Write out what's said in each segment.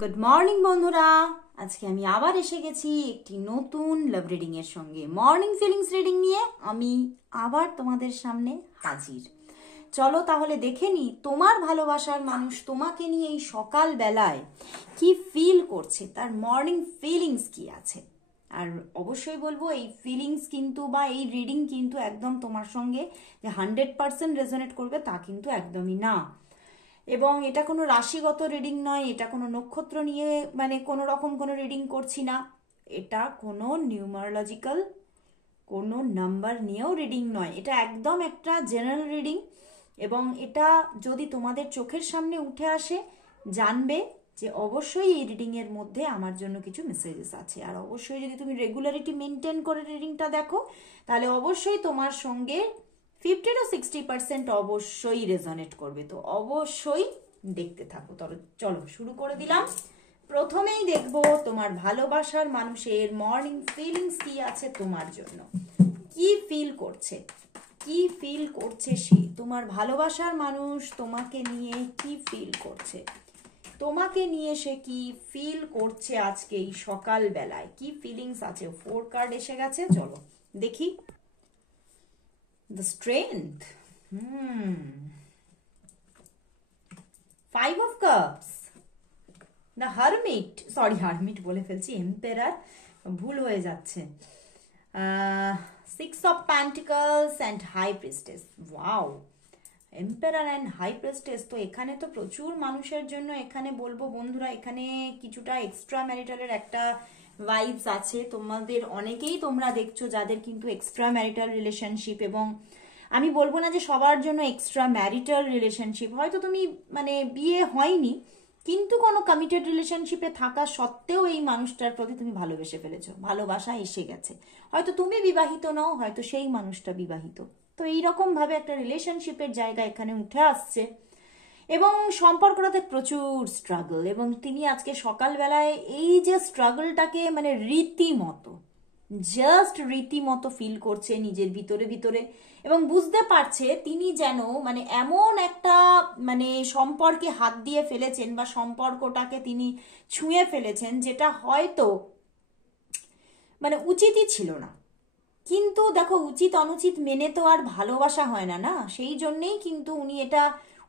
Good morning বন্ধুরা, আজকে আমি আবার এসে গেছি একটি নতুন লাভ রিডিং এর সঙ্গে। মর্নিং ফিলিংস রিডিং নিয়ে আমি আবার তোমাদের সামনে হাজির। চলো তাহলে দেখে নি তোমার ভালোবাসার মানুষ তোমাকে নিয়ে এই সকাল বেলায় কি ফিল করছে, তার মর্নিং ফিলিংস কি আছে। আর অবশ্যই বলবো এই ফিলিংস কিন্তু বা এই রিডিং কিন্তু একদম তোমার সঙ্গে যে 100% রেজোনেট করবে তা কিন্তু একদমই না। এবং এটা কোনো রাশিগত রিডিং নয়, এটা কোনো নক্ষত্র নিয়ে মানে কোনো রকম কোনো রিডিং করছি না, এটা কোনো নিউমারোলজিক্যাল কোনো নাম্বার নিয়েও রিডিং নয়, এটা একদম একটা জেনারেল রিডিং। এবং এটা যদি তোমাদের চোখের সামনে উঠে আসে জানবে যে অবশ্যই এই রিডিংয়ের মধ্যে আমার জন্য কিছু মেসেজেস আছে। আর অবশ্যই যদি তুমি রেগুলারিটি মেনটেন করে রিডিংটা দেখো তাহলে অবশ্যই তোমার সঙ্গে 50 to 60% অবশ্যই রেজনেট করবে। তো অবশ্যই দেখতে থাকো। চলো শুরু করে দিলাম। প্রথমেই দেখবো তোমার ভালোবাসার মানুষের মর্নিং ফিলিংস কি আছে তোমার জন্য, কি ফিল করছে, কি ফিল করছে সে। তোমার ভালোবাসার মানুষ তোমাকে নিয়ে কি ফিল করছে, তোমাকে নিয়ে সে কি ফিল করছে আজকে এই সকাল বেলায়, কি ফিলিংস আছে। 4 কার্ড এসে গেছে, চলো দেখি। The strength. 5 of cups. The hermit. Sorry, hermit বলে ফেলছি, emperor ভুল হয়ে যাচ্ছে। 6 of pentacles and high priestess. Wow. Emperor and high priestess. তো এখানে তো প্রচুর মানুষের জন্য এখানে বলবো বন্ধুরা, এখানে কিছুটা এক্সট্রা ম্যারিটালের একটা ভাইবস আছে। তোমাদের অনেকেই তোমরা দেখছো যাদের কিন্তু এক্সট্রা ম্যারিটাল রিলেশনশিপ, এবং আমি বলবো না যে সবার জন্য এক্সট্রা ম্যারিটাল রিলেশনশিপ, হয়তো তুমি মানে বিয়ে হয়নি কিন্তু কোনো কমিটেড রিলেশনশিপে থাকা সত্ত্বেও এই মানুষটার প্রতি তুমি ভালোবেসে ফেলেছো, ভালোবাসা এসে গেছে। হয়তো তুমি বিবাহিত নও, হয়তো সেই মানুষটা বিবাহিত। তো এইরকম ভাবে একটা রিলেশনশিপের জায়গা এখানে উঠে আসছে এবং সম্পর্কটাতে প্রচুর স্ট্রাগল। এবং তিনি আজকে সকালবেলায় এই যে স্ট্রাগলটাকে মানে রীতিমতো ফিল করছে নিজের ভিতরে ভিতরে, এবং বুঝতে পারছে তিনি যেন মানে এমন একটা মানে সম্পর্কে হাত দিয়ে ফেলেছেন বা সম্পর্কটাকে তিনি ছুঁয়ে ফেলেছেন যেটা হয়তো মানে উচিতই ছিল না। কিন্তু দেখো, উচিত অনুচিত মেনে তো আর ভালোবাসা হয় না, না? সেই জন্যেই কিন্তু উনি এটা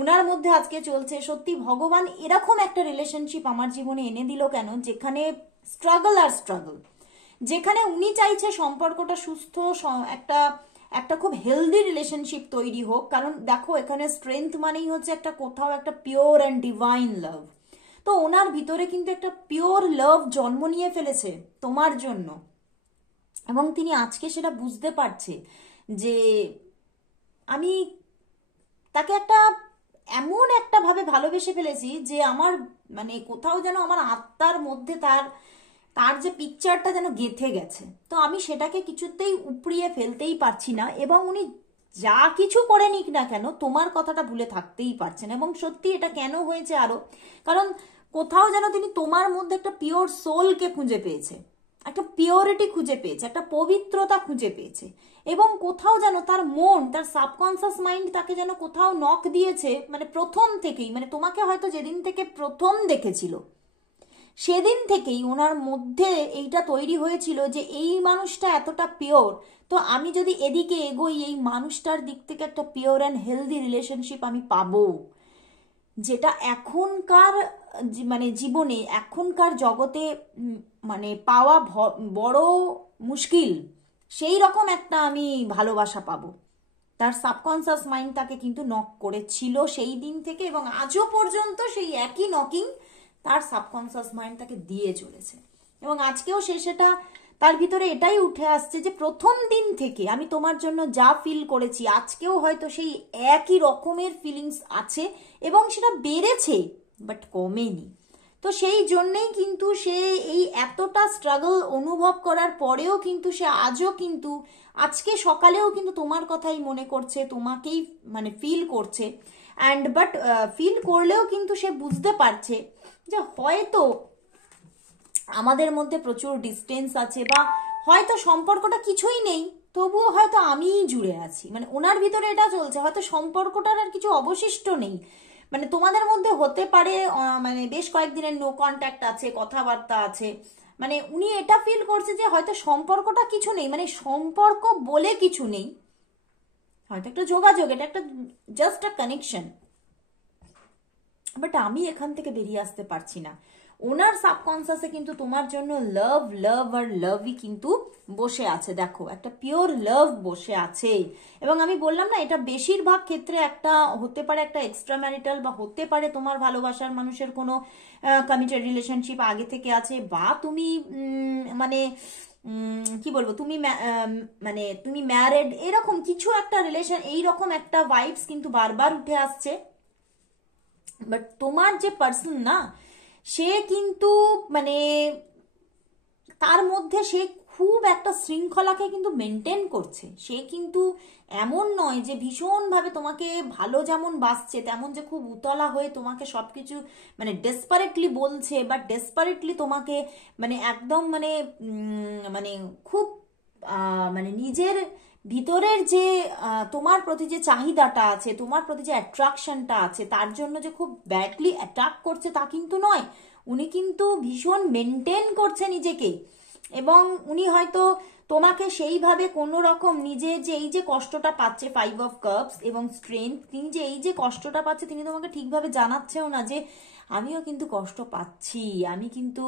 উনার মধ্যে আজকে চলছে। সত্যি ভগবান এরকম একটা রিলেশনশিপ আমার জীবনে এনে দিল কেন, যেখানে স্ট্রাগল আর স্ট্রাগল, যেখানে উনি চাইছে সম্পর্কটা সুস্থ একটা একটা খুব হেলদি রিলেশনশিপ তৈরি হোক। কারণ দেখো, এখানে স্ট্রেংথ মানেই হচ্ছে একটা কোথাও একটা পিওর অ্যান্ড ডিভাইন লাভ। তো ওনার ভিতরে কিন্তু একটা পিওর লাভ জন্ম নিয়ে ফেলেছে তোমার জন্য, এবং তিনি আজকে সেটা বুঝতে পারছে যে আমি তাকে একটা এমন একটা ভাবে ভালোবেসে ফেলেছি যে আমার মানে কোথাও যেন আমার আত্মার মধ্যে তার তার যে পিকচারটা যেন গেঁথে গেছে। তো আমি সেটাকে কিছুতেই উপড়িয়ে ফেলতেই পারছি না, এবং উনি যা কিছু করে নিক না কেন তোমার কথাটা ভুলে থাকতেই পারছেন। এবং সত্যি এটা কেন হয়েছে আরো, কারণ কোথাও যেন তিনি তোমার মধ্যে একটা পিওর সোলকে খুঁজে পেয়েছে, একটা পিওরিটি খুঁজে পেয়েছে, একটা পবিত্রতা খুঁজে পেয়েছে। এবং কোথাও যেন তার মন, তার সাবকনসিয়াস মাইন্ড তাকে যেন কোথাও নক দিয়েছে, মানে প্রথম থেকেই, মানে তোমাকে হয়তো যেদিন থেকে প্রথম দেখেছিল সেদিন থেকেই ওনার মধ্যে এইটা তৈরি হয়েছিল যে এই মানুষটা এতটা পিওর, তো আমি যদি এদিকে এগোই এই মানুষটার দিক থেকে একটা পিওর অ্যান্ড হেলদি রিলেশনশিপ আমি পাবো, যেটা এখনকার মানে জীবনে এখনকার জগতে মানে পাওয়া বড় মুশকিল, সেই রকম একটা আমি ভালোবাসা পাবো। তার সাবকনসিয়াস মাইন্ড তাকে কিন্তু নক করেছিল সেই দিন থেকে, এবং আজও পর্যন্ত সেই একই নকিং তার সাবকনসিয়াস মাইন্ড তাকে দিয়ে চলেছে। এবং আজকেও সে সেটা তার ভিতরে এটাই উঠে আসছে যে প্রথম দিন থেকে আমি তোমার জন্য যা ফিল করেছি আজকেও হয়তো সেই একই রকমের ফিলিংস আছে, এবং সেটা বেড়েছে বাট কমেনি। তো সেই জন্যেই কিন্তু সে এই এতটা স্ট্রাগল অনুভব করার পরেও কিন্তু সে আজও কিন্তু আজকে সকালেও কিন্তু তোমার কথাই মনে করছে, তোমাকেই মানে ফিল করছে। অ্যান্ড বাট ফিল করলেও কিন্তু সে বুঝতে পারছে যে হয়তো আমাদের মধ্যে প্রচুর ডিস্টেন্স আছে, বা হয়তো সম্পর্কটা কিছুই নেই তবুও হয়তো আমিই জুড়ে আছি, মানে ওনার ভিতরে এটা চলছে, হয়তো সম্পর্কটার আর কিছু অবশিষ্ট নেই, মানে তোমাদের মধ্যে হতে পারে মানে বেশ কয়েকদিনের নো কন্ট্যাক্ট আছে, কথাবার্তা আছে, মানে উনি এটা ফিল করছে যে হয়তো সম্পর্কটা কিছু নেই, মানে সম্পর্ক বলে কিছু নেই, হয়তো একটা যোগাযোগ, এটা একটা জাস্ট আ কানেকশন। বাট আমি এখান থেকে বেরিয়ে আসতে পারছি না। ওনার সাবকনসিয়াসে কিন্তু তোমার জন্য লাভ লাভ আর লাভই কিন্তু বসে আছে, দেখো একটা পিওর লাভ বসে আছে। এবং আমি বললাম না, এটা বেশিরভাগ ক্ষেত্রে একটা হতে পারে একটা এক্সট্রা ম্যারিটাল, বা হতে পারে তোমার ভালোবাসার মানুষের কোনো কমিটেড রিলেশনশিপ আগে থেকে আছে, বা তুমি মানে কি বলবো, তুমি মানে তুমি ম্যারেড, এরকম কিছু একটা রিলেশন, এইরকম একটা ভাইবস কিন্তু বারবার উঠে আসছে। বাট তোমার যে পার্সন না, সে কিন্তু মানে তার মধ্যে সে খুব একটা শৃঙ্খলাকে কিন্তু মেনটেন করছে। সে কিন্তু এমন নয় যে ভীষণভাবে তোমাকে ভালো যেমন বাসছে তেমন যে খুব উতলা হয়ে তোমাকে সবকিছু মানে ডেসপারেটলি বলছে, বা ডেসপারেটলি তোমাকে মানে একদম মানে মানে খুব মানে নিজের ভিতরের যে তোমার প্রতি যে চাহিদাটা আছে, তোমার প্রতি যে অ্যাট্রাকশনটা আছে, তার জন্য যে খুব ব্যাডলি অ্যাটাক করছে তা কিন্তু নয়। উনি কিন্তু ভীষণ মেনটেন করছে নিজেকে, এবং উনি হয়তো তোমাকে সেইভাবে কোনো রকম নিজে যে এই যে কষ্টটা পাচ্ছে, 5 of Cups এবং স্ট্রেংথ, তিনি যে এই যে কষ্টটা পাচ্ছে তিনি তোমাকে ঠিকভাবে জানাচ্ছেও না যে আমিও কিন্তু কষ্ট পাচ্ছি, আমি কিন্তু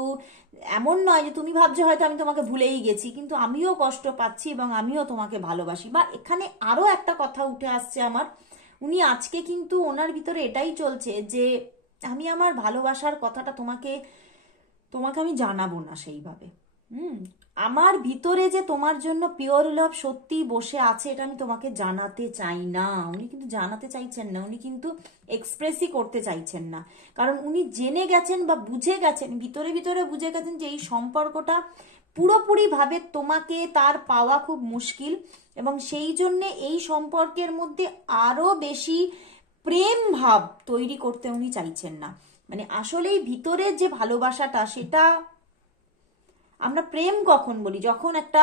এমন নয় যে তুমি ভাবছো হয়তো আমি তোমাকে ভুলেই গেছি, কিন্তু আমিও কষ্ট পাচ্ছি এবং আমিও তোমাকে ভালোবাসি। বা এখানে আরো একটা কথা উঠে আসছে আমার, উনি আজকে কিন্তু ওনার ভিতরে এটাই চলছে যে আমি আমার ভালোবাসার কথাটা তোমাকে তোমাকে আমি জানাবো না সেইভাবে। হুম, আমার ভিতরে যে তোমার জন্য পিওর লাভ সত্যি বসে আছে এটা আমি তোমাকে জানাতে চাই না। উনি কিন্তু জানাতে চাইছেন না, উনি কিন্তু এক্সপ্রেসই করতে চাইছেন না, কারণ উনি জেনে গেছেন বা বুঝে গেছেন, ভিতরে ভিতরে বুঝে গেছেন যে এই সম্পর্কটা পুরোপুরি ভাবে তোমাকে তার পাওয়া খুব মুশকিল, এবং সেই জন্যে এই সম্পর্কের মধ্যে আরো বেশি প্রেম ভাব তৈরি করতে উনি চাইছেন না। মানে আসলেই ভিতরের যে ভালোবাসাটা, সেটা আমরা প্রেম কখন বলি, যখন একটা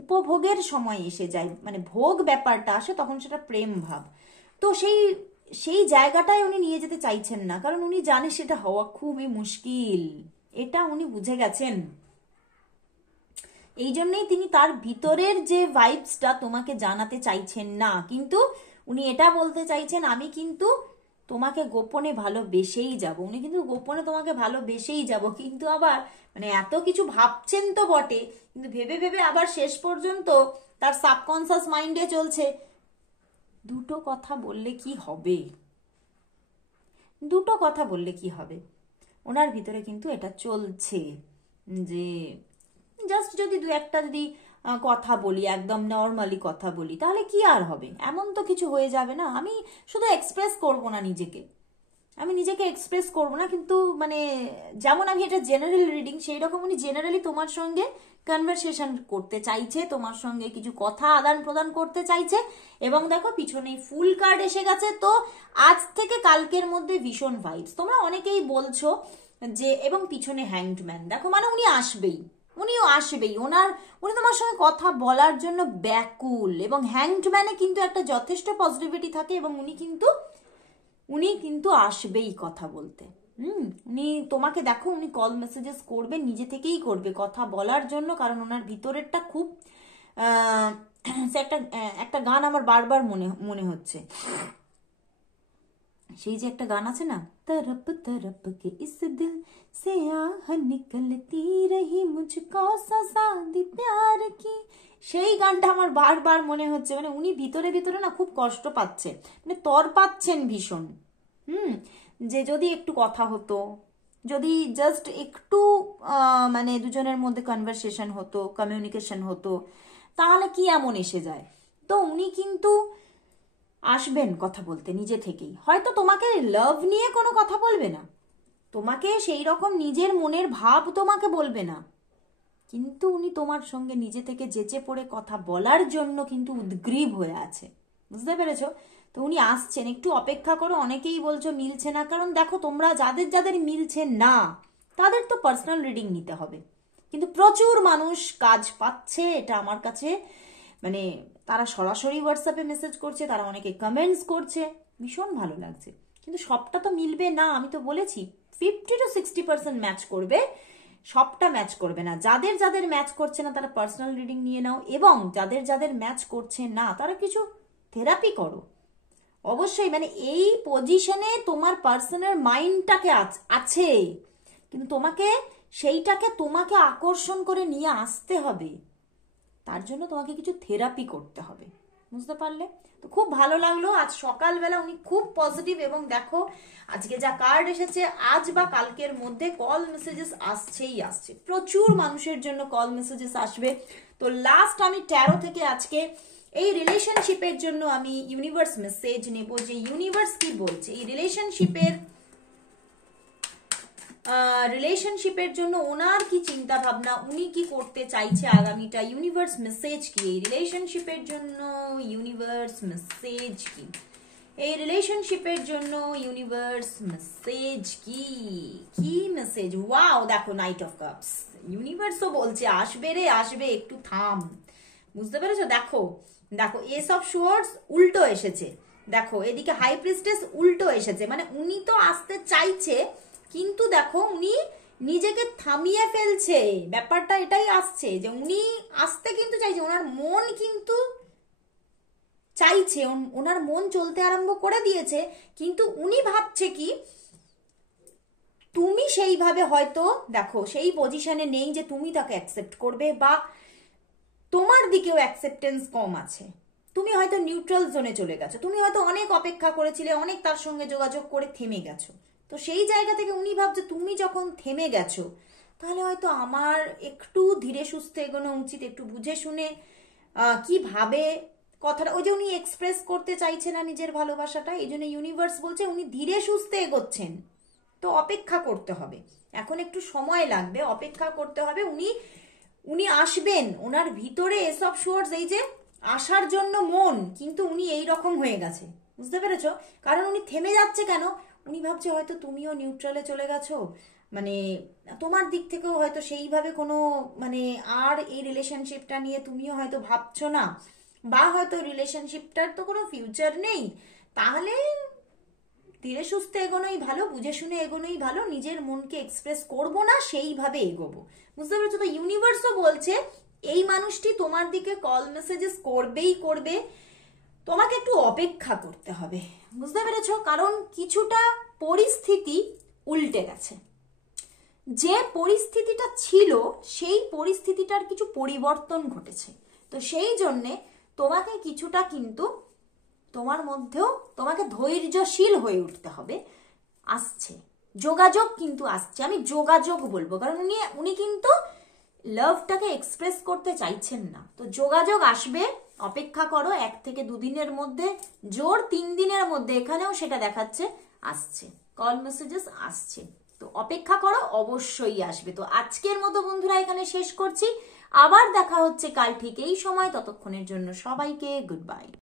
উপভোগের সময় এসে যায়, মানে ভোগ ব্যাপারটা আসে, তখন সেটা প্রেম ভাব। তো সেই সেই জায়গাটায় উনি নিয়ে যেতে চাইছেন না, কারণ উনি জানে সেটা হওয়া খুবই মুশকিল, এটা উনি বুঝে গেছেন। এই জন্যই তিনি তার ভিতরের যে ভাইবসটা তোমাকে জানাতে চাইছেন না, কিন্তু উনি এটা বলতে চাইছেন আমি কিন্তু তোমাকে গোপনে ভালোবেসেই যাব। উনি কিন্তু গোপনে তোমাকে ভালোবেসেই যাব, কিন্তু আবার মানে এত কিছু ভাবছেন তো বটে, কিন্তু ভেবে ভেবে আবার শেষ পর্যন্ত তার সাবকনসিয়াস মাইন্ডে চলছে দুটো কথা বললে কি হবে, দুটো কথা বললে কি হবে। ওনার ভিতরে কিন্তু এটা চলছে যে জাস্ট যদি দু একটা যদি কথা বলি, একদম নর্মালি কথা বলি, তাহলে কি আর হবে, এমন তো কিছু হয়ে যাবে না। আমি শুধু এক্সপ্রেস করব না নিজেকে, আমি নিজেকে এক্সপ্রেস করব না, কিন্তু মানে যেমন আমি এটা জেনারেল রিডিং, সেই রকম উনি জেনারেলি তোমার সঙ্গে কনভারসেশন করতে চাইছে, তোমার সঙ্গে কিছু কথা আদান প্রদান করতে চাইছে। এবং দেখো পিছনে ফুল কার্ড এসে গেছে, তো আজ থেকে কালকের মধ্যে ভীষণ ভাইবস তোমরা অনেকেই বলছো যে, এবং পিছনে হ্যাংড ম্যান, দেখো মানে উনি আসবেই, উনিও আসবেই, উনি তোমার সঙ্গে কথা বলার জন্য ব্যাকুল, এবং হ্যাংড ম্যানে কিন্তু একটা যথেষ্ট পজিটিভিটি থাকে, এবং উনি কিন্তু আসবেই কথা বলতে। উনি তোমাকে দেখো, উনি কল মেসেজেস করবে, নিজে থেকেই করবে কথা বলার জন্য, কারণ ওনার ভিতরেরটা খুব সে একটা একটা গান আমার বারবার মনে মনে হচ্ছে, সেই যে একটা গান আছে না, तरप तरप के इस दिल से आह निकलती रही मुझको सजा दी प्यार की, সেই গানটা আমার বারবার মনে হচ্ছে। মানে উনি ভিতরে ভিতরে না খুব কষ্ট পাচ্ছে, মানে তর পাচ্ছেন ভীষণ। যে যদি একটু কথা হতো, যদি জাস্ট একটু মানে দুজনের মধ্যে কনভারসেশন হতো, কমিউনিকেশন হতো, তাহলে কি এমন এসে যায়। তো উনি কিন্তু আসবেন কথা বলতে নিজে থেকেই, হয়তো তোমাকে লাভ নিয়ে কোনো কথা বলবে না, তোমাকে সেই রকম নিজের মনের ভাব তোমাকে বলবে না, কিন্তু উনি তোমার সঙ্গে নিজে থেকে যেচে পড়ে কথা বলার জন্য কিন্তু উদ্গ্রীব হয়ে আছে, বুঝতে পেরেছো? তো উনি আসছেন, একটু অপেক্ষা করো। অনেকেই বলছো মিলছে না, কারণ দেখো তোমরা যাদের যাদের মিলছে না তাদের তো পার্সোনাল রিডিং নিতে হবে, কিন্তু প্রচুর মানুষ কাজ পাচ্ছে, এটা আমার কাছে মানে তারা সরাসরি হোয়াটসঅ্যাপে মেসেজ করছে, তারা অনেকে কমেন্টস করছে, ভীষণ ভালো লাগছে। কিন্তু সবটা তো মিলবে না, আমি তো বলেছি 50 to 60% ম্যাচ করবে, সবটা ম্যাচ করবে না। যাদের যাদের ম্যাচ করছে না তারা পার্সোনাল রিডিং নিয়ে নাও, এবং যাদের যাদের ম্যাচ করছে না তারা কিছু থেরাপি করো অবশ্যই। মানে এই পজিশনে তোমার পার্সনের মাইন্ডটাকে আছে, কিন্তু তোমাকে সেইটাকে তোমাকে আকর্ষণ করে নিয়ে আসতে হবে, তার জন্য তোমাকে কিছু থেরাপি করতে হবে, বুঝতে পারলে? তো খুব ভালো লাগলো আজ সকালবেলা উনি খুব পজিটিভ, এবং দেখো আজকে যা কার্ড এসেছে আজ বা কালকের মধ্যে কল মেসেজেস আসছেই আসছে, প্রচুর মানুষের জন্য কল মেসেজেস আসবে। তো লাস্ট আমি 13 থেকে আজকে এই রিলেশনশিপের জন্য আমি ইউনিভার্স মেসেজ নেব, যে ইউনিভার্স কি বলছে এই রিলেশনশিপের জন্য, ওনার কি চিন্তা ভাবনা, উনি কি করতে চাইছে আগামীটা, ইউনিভার্স মেসেজ কি এই রিলেশনশিপের জন্য, ইউনিভার্স মেসেজ কি এই রিলেশনশিপের জন্য, ইউনিভার্স মেসেজ কি, কি মেসেজ। ওয়াও, দেখো নাইট অফ কাপস, ইউনিভার্সও বলছে আসবে রে আসবে, একটু থাম, বুঝতে পেরেছো? দেখো দেখো এস অফ সোয়ার্ডস উল্টো এসেছে, দেখো এদিকে হাই প্রিস্টেস উল্টো এসেছে, মানে উনি তো আসতে চাইছে কিন্তু দেখো উনি নিজেকে থামিয়ে ফেলছে, ব্যাপারটা এটাই আসছে যে উনি আসতে কিন্তু চাইছে, ওনার মন কিন্তু চাইছে, ওনার মন চলতে আরম্ভ করে দিয়েছে, কিন্তু উনি ভাবছে কি তুমি সেইভাবে হয়তো দেখো সেই পজিশনে নেই যে তুমি তাকে অ্যাকসেপ্ট করবে, বা তোমার দিকেও অ্যাকসেপ্টেন্স কম আছে, তুমি হয়তো নিউট্রাল জোনে চলে গেছো, তুমি হয়তো অনেক অপেক্ষা করেছিলে, অনেক তার সঙ্গে যোগাযোগ করে থেমে গেছো। তো সেই জায়গা থেকে উনি ভাবছে তুমি যখন থেমে গেছো তাহলে হয়তো আমার একটু ধীরে সুস্থে এগোনো উচিত, একটু বুঝে শুনে কিভাবে কথাটা, ওই যে উনি এক্সপ্রেস করতে চাইছে না নিজের ভালোবাসাটা, এই জন্য ইউনিভার্স বলছে উনি ধীরে সুস্থে এগোচ্ছেন, তো অপেক্ষা করতে হবে, এখন একটু সময় লাগবে, অপেক্ষা করতে হবে, উনি আসবেন, ওনার ভিতরে এসব সোর্স এই যে আসার জন্য মন, কিন্তু উনি এই রকম হয়ে গেছে, বুঝতে পেরেছো? কারণ উনি থেমে যাচ্ছে কেন, উনি ভাবছে হয়তো তুমিও নিউট্রালে চলে গেছো, মানে তোমার দিক থেকেও হয়তো সেইভাবে কোনো মানে আর এই রিলেশনশিপটা নিয়ে তুমিও হয়তো ভাবছো না, বা হয়তো রিলেশনশিপটার তো কোনো ফিউচার নেই, তাহলে ধীরে সুস্থে এগোনোই ভালো, বুঝে শুনে এগোনোই ভালো, নিজের মনকে এক্সপ্রেস করবো না, সেইভাবে এগোবো, বুঝতে পেরেছো? তো ইউনিভার্সও বলছে এই মানুষটি তোমার দিকে কল মেসেজেস করবেই করবে, তোমাকে একটু অপেক্ষা করতে হবে, বুঝতে পেরেছো? কারণ কিছুটা পরিস্থিতি উল্টে গেছে, যে পরিস্থিতিটা ছিল সেই পরিস্থিতিটার কিছু পরিবর্তন ঘটেছে, তো সেই জন্যে তোমাকে কিছুটা কিন্তু তোমার মধ্যেও তোমাকে ধৈর্যশীল হয়ে উঠতে হবে, আসছে যোগাযোগ কিন্তু আসছে, আমি যোগাযোগ বলবো, কারণ উনি কিন্তু লাভটাকে এক্সপ্রেস করতে চাইছেন না, তো যোগাযোগ আসবে, অপেক্ষা করো, 1 থেকে 2 দিনের মধ্যে, জোর 3 দিনের মধ্যে, এখানেও সেটা দেখাচ্ছে আসছে, কল মেসেজেস আসছে, তো অপেক্ষা করো, অবশ্যই আসবে। তো আজকের মতো বন্ধুরা এখানে শেষ করছি, আবার দেখা হচ্ছে কাল ঠিক এই সময়, ততক্ষণের জন্য সবাইকে গুড বাই।